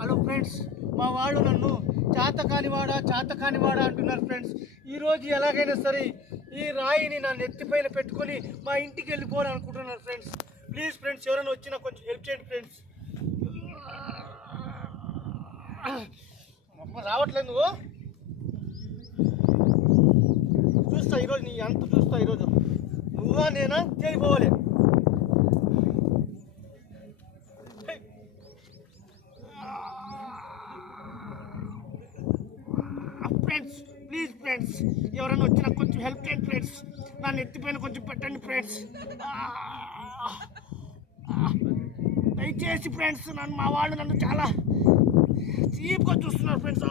Hello friends మా వాళ్ళు నన్ను చేత కానివాడా చేత కానివాడా అంటున్నారు ఫ్రెండ్స్. ఈరోజు ఎలాగైనా సరే ఈ రాయిని నా నెత్తిపైన పెట్టుకొని మా ఇంటికి వెళ్ళిపోవాలనుకుంటున్నారు ఫ్రెండ్స్. ప్లీజ్ ఫ్రెండ్స్ ఎవరైనా వచ్చినా కొంచెం హెల్ప్ చేయండి ఫ్రెండ్స్. రావట్లేదు నువ్వు? చూస్తా ఈరోజు నీ అంత చూస్తా ఈరోజు. నువ్వా నేనా? తేలిపోవాలి ఫ్రెండ్స్ ప్లీజ్ ఫ్రెండ్స్ ఎవరైనా వచ్చినా కొంచెం హెల్ప్ చేయండి ఫ్రెండ్స్ నా నెత్తిపైన కొంచెం పెట్టండి ఫ్రెండ్స్ దయచేసి ఫ్రెండ్స్ నన్ను మా వాళ్ళు నన్ను చాలా చీప్గా చూస్తున్నారు ఫ్రెండ్స్